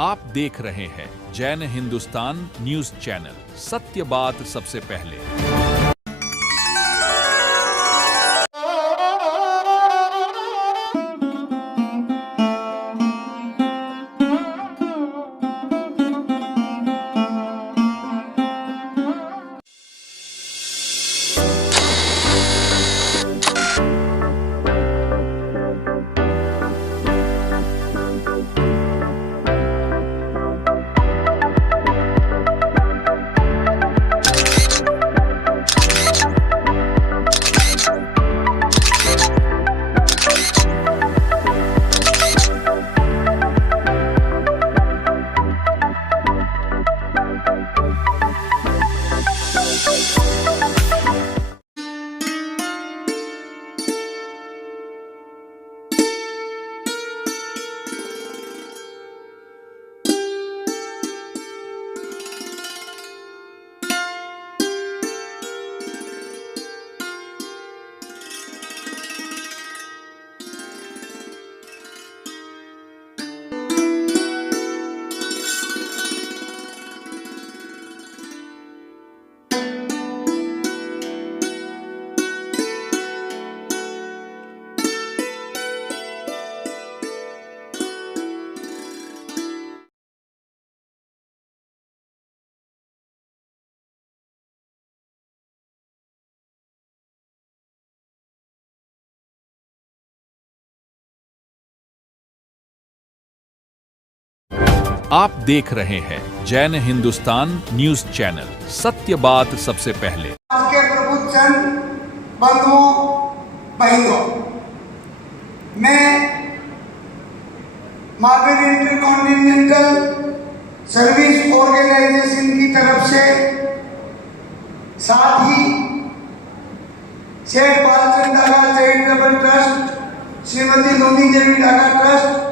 आप देख रहे हैं जैन हिंदुस्तान न्यूज चैनल, सत्य बात सबसे पहले। आप देख रहे हैं जैन हिंदुस्तान न्यूज चैनल, सत्य बात सबसे पहले। आज के प्रबुद्ध जन बंधुओं बहनों, मैं महावीर इंटरकॉन्टिनेंटल सर्विस ऑर्गेनाइजेशन की तरफ से, साथ ही सेठ बालचंद डागा चैरिटेबल ट्रस्ट, श्रीमती नोनी देवी डागा ट्रस्ट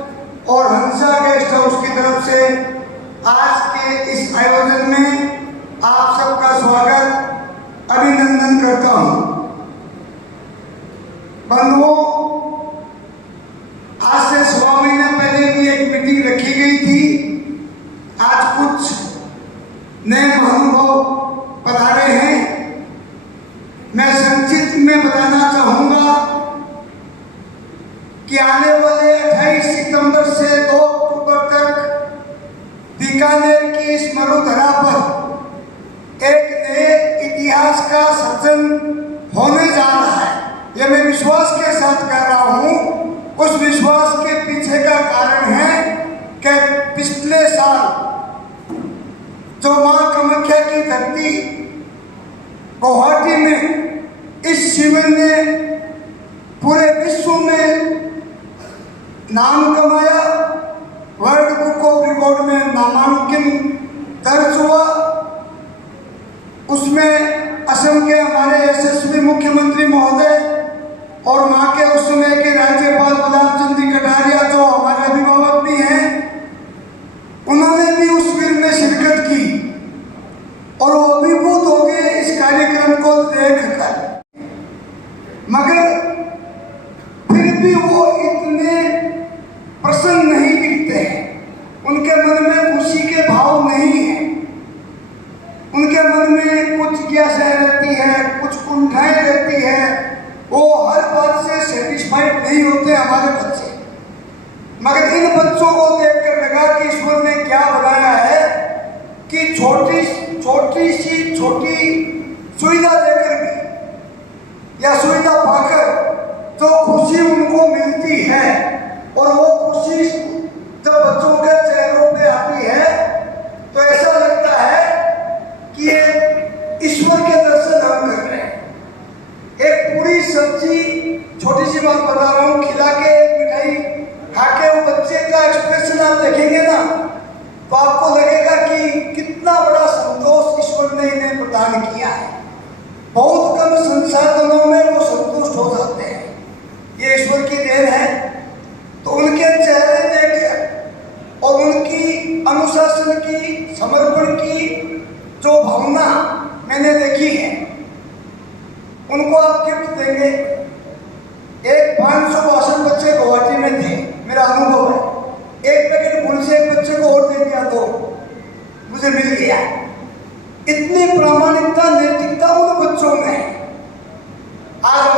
और हंसा गेस्ट हाउस की तरफ से आज के इस आयोजन में आप सबका स्वागत, अभिनंदन करता हूं। बंधुओं, आज से 6 महीने पहले भी एक मीटिंग रखी गई थी। आज कुछ नए महानुभाव पधारे हैं। मैं संक्षिप्त में बताना चाहूंगा कि आने वाले 28 सितंबर से 2 अक्टूबर तक बीकानेर की इस मरुधरा पर एक नए इतिहास का सृजन होने जा रहा है। यह मैं विश्वास के साथ कह रहा हूं। उस विश्वास के पीछे का कारण है कि पिछले साल जो मां कामाख्या की धरती गुवाहाटी में इस शिविर ने पूरे विश्व में नाम कमाया, वर्ल्ड बुक ऑफ रिकॉर्ड में नामांकन दर्ज हुआ। उसमें असम के हमारे यशस्वी मुख्यमंत्री महोदय और वहाँ के उस समय के राज्यपाल गुलाब चंद कटारिया, जो हमारे अभिभावक भी हैं, उन्होंने भी उस शिविर में शिरकत की और वो अभिभूत हो गए इस कार्यक्रम को देखकर। मगर फिर भी वो इतने प्रसन्न नहीं दिखते हैं। उनके मन में खुशी के भाव नहीं है। उनके मन में कुछ जिज्ञासा रहती है, कुछ कुंठाएं रहती है। वो हर बात से सेटिस्फाइड नहीं होते हमारे बच्चे। मगर इन बच्चों को देखकर लगा कि ईश्वर ने क्या बनाया है कि छोटी सुविधा देकर भी या सुविधा पाकर जो खुशी उनको मिलती है, और वो खुशी जब बच्चों के चेहरों पे आती है तो ऐसा लगता है कि ये ईश्वर के दर्शन हम कर रहे हैं। एक पूरी सब्जी, छोटी सी बात बता रहा हूँ, खिला के एक मिठाई खा के वो बच्चे का एक्सप्रेशन आप देखेंगे ना, तो आपको लगेगा कि कितना बड़ा संतोष ईश्वर ने इन्हें प्रदान किया है। बहुत कम संसाधनों में वो संतुष्ट हो जाते हैं। ये ईश्वर की देन है। तो उनके चेहरे देखकर और उनकी अनुशासन की, समर्पण की जो भावना मैंने देखी है, उनको आप गिफ्ट देंगे। एक 562 बच्चे गुवाहाटी में थे, मेरा अनुभव है। एक पैकेट फूल से एक बच्चे को और दे मुझे मिल गया। इतनी प्रामाणिकता, नैतिकता उन बच्चों में है। आज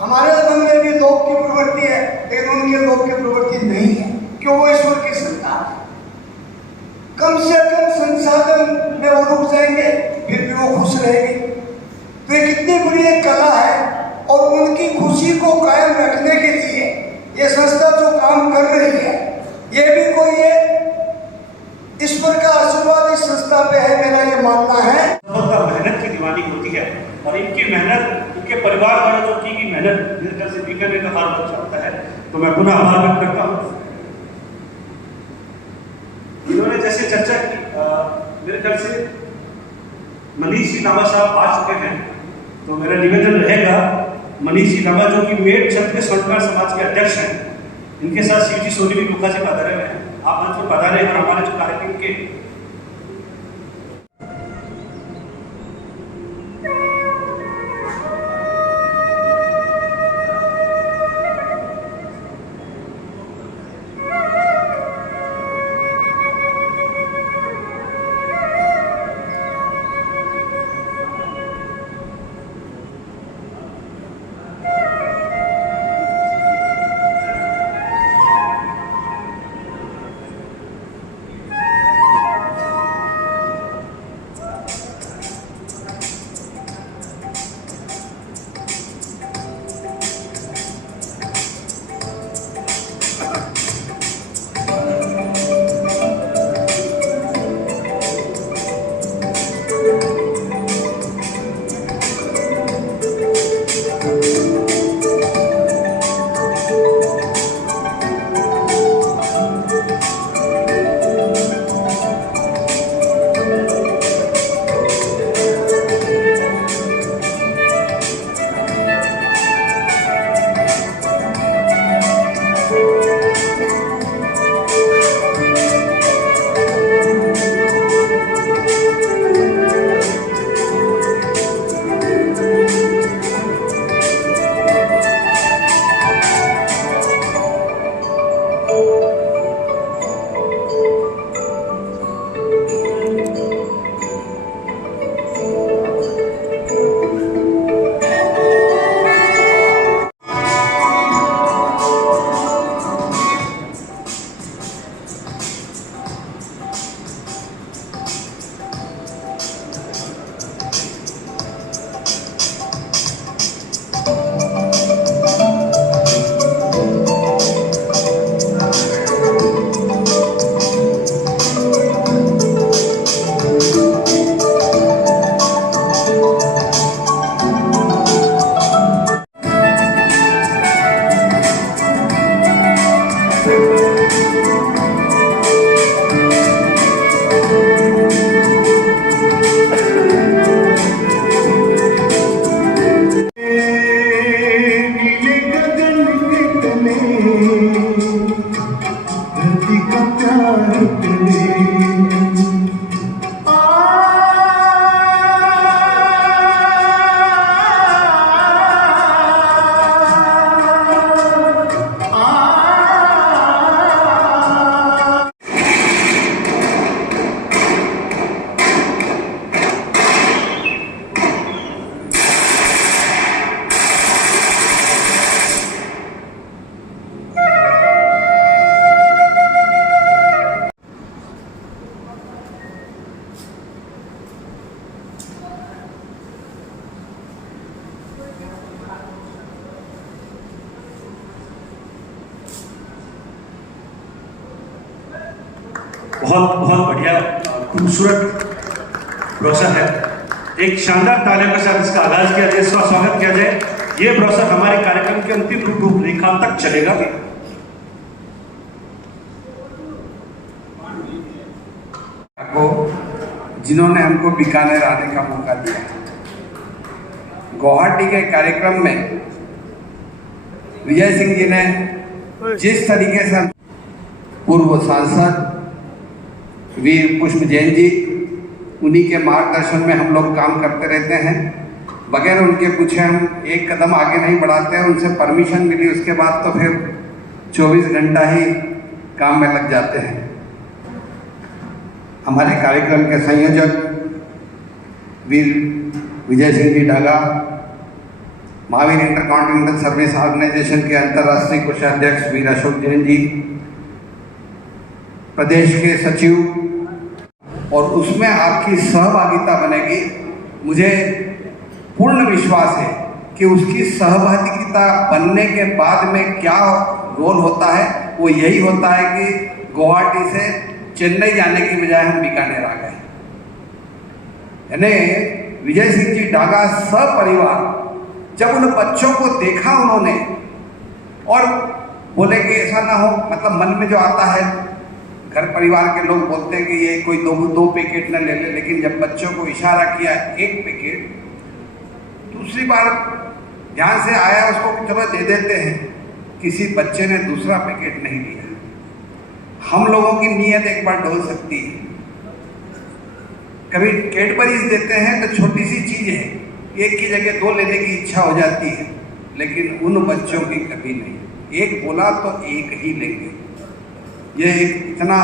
हमारे मन में भी लोभ की प्रवृत्ति है, लेकिन उनके लोभ की प्रवृत्ति नहीं है, क्यों? वो ईश्वर की संतान है। कम से कम संसाधन में वो रुक जाएंगे, फिर भी वो खुश रहेंगे। तो ये कितनी बड़ी एक कला है, और उनकी खुशी को कायम रखने के लिए ये संस्था जो काम कर रही है, ये भी कोई ईश्वर का आशीर्वाद इस संस्था पे है, मेरा ये मानना है। मेहनत की दीवानी होती है, और इनकी मेहनत, इनके परिवार वालों जो की मेहनत मेरे ख्याल से बीकानेर का हर बच्चा होता है। तो मैं पुनः आभार व्यक्त करता हूँ। इन्होंने जैसे चर्चा की, मेरे ख्याल से मनीष सिन्हा साहब आ चुके हैं, तो मेरा निवेदन रहेगा मनीष सिन्हा जो कि मेट क्षत्रिय स्वर्णकार समाज के अध्यक्ष हैं, इनके साथ शिवजी सोनी भी मुखा जी पधारे हुए हैं। आप मंच पर पधारे और हमारे जो कार्यक्रम के बहुत बहुत बढ़िया खूबसूरत ब्रोशर है। एक शानदार तालियों के साथ इसका आगाज किया जाए, इसका स्वागत किया जाए। ये ब्रोशर हमारे कार्यक्रम के अंतिम रूपरेखा तक चलेगा। जिन्होंने हमको बीकानेर आने का मौका दिया। गुवाहाटी के कार्यक्रम में विजय सिंह जी ने जिस तरीके से पूर्व सांसद वीर पुष्प जैन जी, उन्हीं के मार्गदर्शन में हम लोग काम करते रहते हैं। बगैर उनके पूछे हम एक कदम आगे नहीं बढ़ाते हैं। उनसे परमिशन मिली उसके बाद तो फिर 24 घंटा ही काम में लग जाते हैं। हमारे कार्यक्रम के संयोजक Veer Vijay Singh ji Daga, Mahavir intercontinental service organisation के अंतर्राष्ट्रीय कोषाध्यक्ष वीर अशोक जैन जी, प्रदेश के सचिव, और उसमें आपकी सहभागिता बनेगी। मुझे पूर्ण विश्वास है कि उसकी सहभागिता बनने के बाद में क्या रोल होता है, वो यही होता है कि गुवाहाटी से चेन्नई जाने की बजाय हम बीकानेर आ गए। यानी विजय सिंह जी डागा सपरिवार जब उन बच्चों को देखा उन्होंने, और बोले कि ऐसा ना हो, मतलब मन में जो आता है, घर परिवार के लोग बोलते हैं कि ये कोई दो पैकेट न ले ले, लेकिन जब बच्चों को इशारा किया 1 पैकेट, दूसरी बार ध्यान से आया उसको कि चलो दे देते हैं, किसी बच्चे ने दूसरा पैकेट नहीं लिया। हम लोगों की नीयत एक बार डोल सकती है। कभी कैडबरीज देते हैं तो छोटी सी चीज है, एक की जगह 2 लेने की इच्छा हो जाती है, लेकिन उन बच्चों की कभी नहीं। एक बोला तो 1 ही लेंगे। यह एक इतना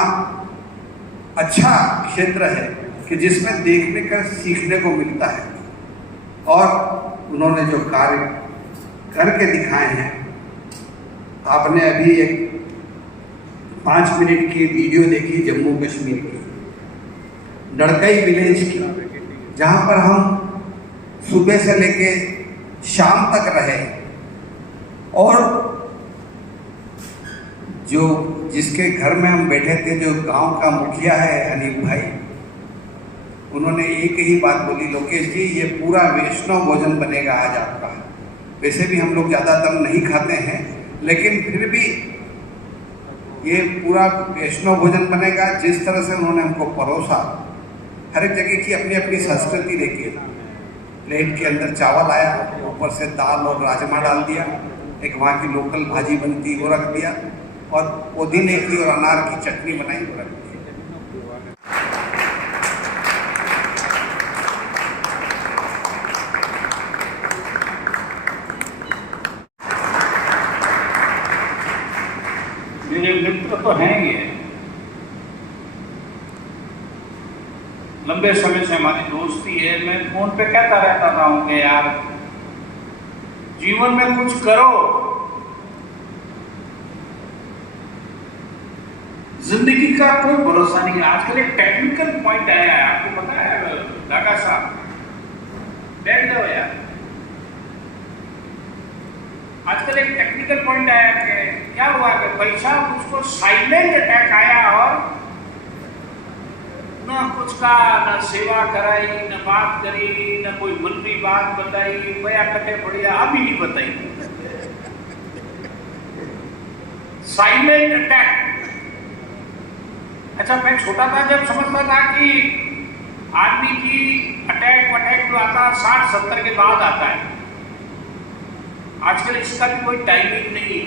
अच्छा क्षेत्र है कि जिसमें देखने का सीखने को मिलता है, और उन्होंने जो कार्य करके दिखाए हैं। आपने अभी एक 5 मिनट की वीडियो देखी जम्मू कश्मीर की, डड़कई विलेज की, जहाँ पर हम सुबह से लेके शाम तक रहे, और जिसके घर में हम बैठे थे, जो गांव का मुखिया है अनिल भाई, उन्होंने एक ही बात बोली, लोकेश जी ये पूरा वैष्णव भोजन बनेगा आज आपका। वैसे भी हम लोग ज़्यादातर नहीं खाते हैं, लेकिन फिर भी ये पूरा वैष्णव भोजन बनेगा। जिस तरह से उन्होंने हमको परोसा, हर एक जगह की अपनी अपनी संस्कृति देखिए। प्लेट के अंदर चावल आया, ऊपर से दाल और राजमा डाल दिया, एक वहाँ की लोकल भाजी बनती वो रख दिया, और पुदीने की और अनार की चटनी बनाई वो रख दी। मेरे मित्र तो हैं ये, लंबे समय से हमारी दोस्ती है। मैं फोन पे कहता रहता था हूँ कि यार जीवन में कुछ करो, जिंदगी का कोई भरोसा नहीं है। आजकल एक टेक्निकल पॉइंट आया है, आपको पता है डागा साहब, बैठ जाओ यार। आजकल एक टेक्निकल पॉइंट आया कि क्या हुआ कि पैसा उसको साइलेंट अटैक आया, और ना कुछ का, ना सेवा कराई, ना बात करी, ना कोई मंत्री बात बताई, बया कटे बढ़िया अभी नहीं बताई। Silent attack. अच्छा, मैं छोटा था जब समझता था कि आदमी की अटैक जो आता 60-70 के बाद आता है। आजकल इसका भी कोई टाइमिंग नहीं है।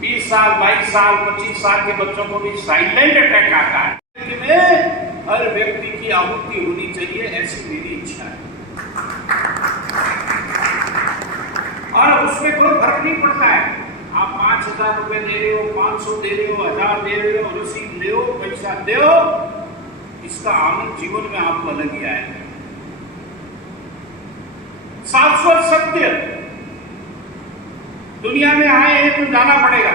20 साल, 22 साल, 25 साल के बच्चों को भी साइलेंट अटैक आता है। में हर व्यक्ति की आहुति होनी चाहिए, ऐसी मेरी इच्छा है। और उसमें कोई फर्क नहीं पड़ता है, आप 5,000 रुपए दे रहे हो, 500 दे रहे हो, 1000 दे रहे हो, रसीद दो, पैसा दो, इसका आनंद जीवन में आपको अलग ही आएगा। शाश्वत सत्य, दुनिया में आए हैं तो जाना पड़ेगा।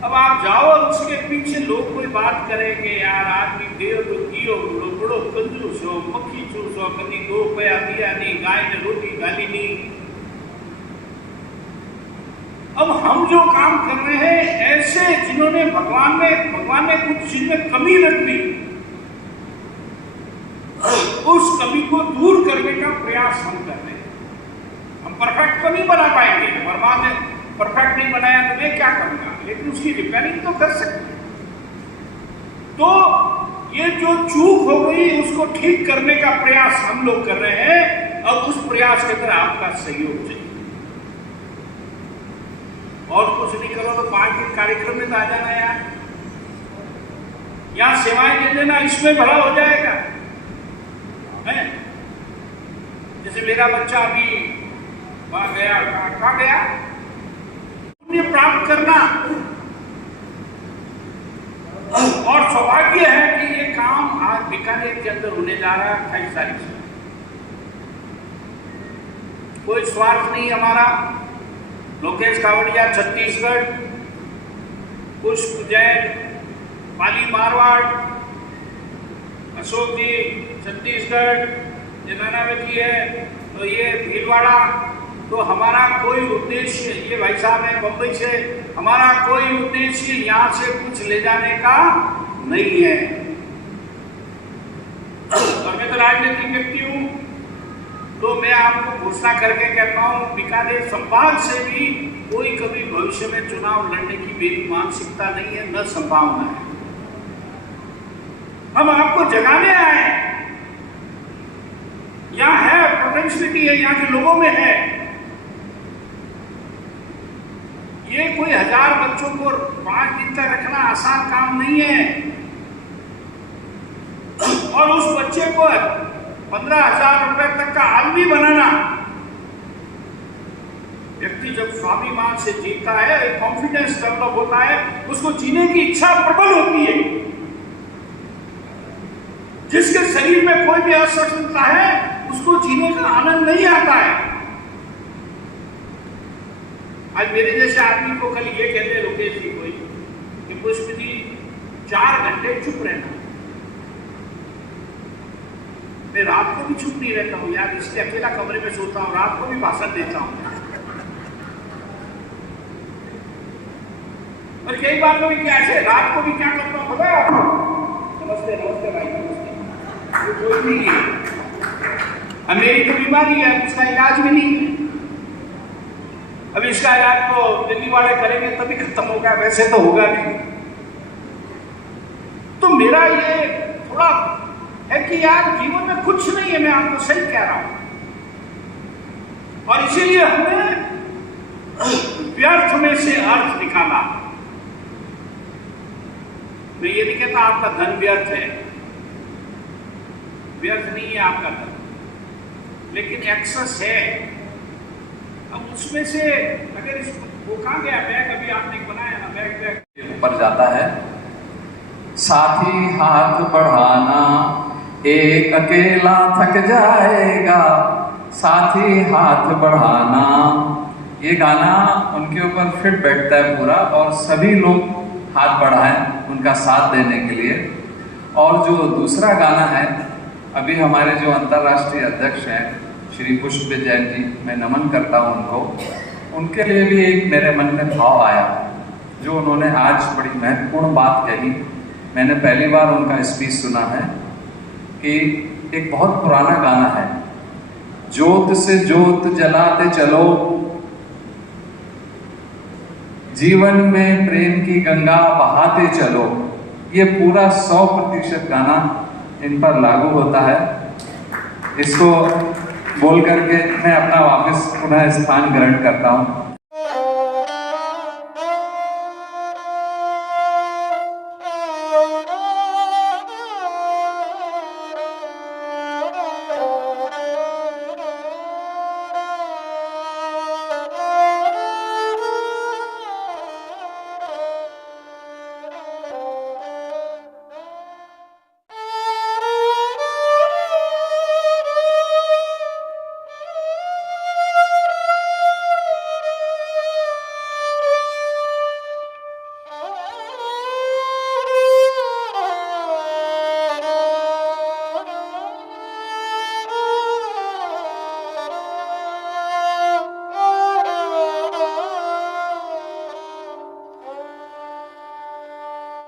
अब आप जाओ और उसके पीछे लोग कोई बात करेंगे, यार आदमी देव तो दियो, बड़ो कंजूस हो, मक्खी चूस हो, कभी 2 रुपया दिया नहीं, गाय ने रोटी गाली नहीं। अब हम जो काम कर रहे हैं, ऐसे जिन्होंने भगवान ने कुछ चीज में कमी रख दी, उस कमी को दूर करने का प्रयास हम कर रहे हैं। हम परफेक्ट तो नहीं बना पाएंगे, भगवान ने परफेक्ट नहीं बनाया तो मैं क्या करूंगा, लेकिन उसकी रिपेयरिंग तो कर सकते हैं। तो ये जो चूक हो गई उसको ठीक करने का प्रयास हम लोग कर रहे हैं। अब उस प्रयास के अंदर आपका सहयोग चाहिए। और कुछ नहीं करो तो 5 दिन कार्यक्रम में तो आ जाना यार, यहाँ सेवाएं दे देना, इसमें भला हो जाएगा। है? जैसे मेरा बच्चा अभी वहां गया, कहाँ गया, पुण्य प्राप्त करना, और सौभाग्य है कि ये काम आज बीकानेर के अंदर होने जा रहा है 28 तारीख से। कोई स्वार्थ नहीं हमारा। लोकेश कावड़िया छत्तीसगढ़, पुष्प जैन पाली मारवाड़, अशोक जी छत्तीसगढ़, ये नानावती है, तो ये भीलवाड़ा, तो हमारा कोई उद्देश्य, ये भाई साहब है बम्बई से, हमारा कोई उद्देश्य यहाँ से कुछ ले जाने का नहीं है। और मैं तो राजनीतिक व्यक्ति हूँ, तो मैं आपको घोषणा करके कहता हूँ, बीकानेर संभाग से भी कोई कभी भविष्य में चुनाव लड़ने की मेरी मानसिकता नहीं है, न संभावना है। हम आपको जगाने आए, यहाँ है पोटेंशियलिटी है, यहाँ के लोगों में है। ये कोई 1000 बच्चों को 5 दिन तक रखना आसान काम नहीं है, और उस बच्चे को 15,000 रुपए तक का आदमी बनाना। व्यक्ति जब स्वाभिमान से जीता है, कॉन्फिडेंस डेवलप होता है, उसको जीने की इच्छा प्रबल होती है। जिसके शरीर में कोई भी असक्षमता है, उसको जीने का आनंद नहीं आता है। आज मेरे जैसे आदमी को कल ये कहते लोकेश जी कोई कि पुष्प जी 4 घंटे चुप रहना। मैं रात को भी चुप नहीं रहता हूँ यार, इसलिए अकेला कमरे में सोता हूँ, रात को भी भाषण देता हूँ। और कई बार लोग क्या ऐसे रात को भी क्या करता हूँ पता है आपको? नमस्ते नमस्ते भाई, नमस्ते। ये कोई नहीं है, अब मेरी तो बीमारी है, इसका इलाज भी नहीं है। अब इसका इलाज तो दिल्ली वाले करेंगे तभी खत्म होगा, वैसे तो होगा नहीं। तो मेरा ये थोड़ा है कि यार जीवन में कुछ नहीं है, मैं आपको सही कह रहा हूं। और इसीलिए हमने व्यर्थ में से अर्थ निकाला। मैं ये नहीं कहता आपका धन व्यर्थ है, व्यर्थ नहीं है आपका धन, लेकिन एक्सेस है। अब उसमें से अगर इस वो कहाँ गया बैग, अभी आपने बनाया ना बैग ऊपर जाता है। साथी हाथ बढ़ाना, एक अकेला थक जाएगा, साथी हाथ बढ़ाना। ये गाना उनके ऊपर फिट बैठता है पूरा, और सभी लोग हाथ बढ़ाएं उनका साथ देने के लिए। और जो दूसरा गाना है, अभी हमारे जो अंतर्राष्ट्रीय अध्यक्ष हैं श्री पुष्प जैन जी, मैं नमन करता हूं उनको। उनके लिए भी एक मेरे मन में भाव आया, जो उन्होंने आज बड़ी महत्वपूर्ण बात कही। मैंने पहली बार उनका स्पीच सुना है कि एक बहुत पुराना गाना है, जोत से जोत जलाते चलो, जीवन में प्रेम की गंगा बहाते चलो। ये पूरा 100% गाना इन पर लागू होता है। इसको बोल करके मैं अपना वापस पुनः स्थान ग्रहण करता हूँ।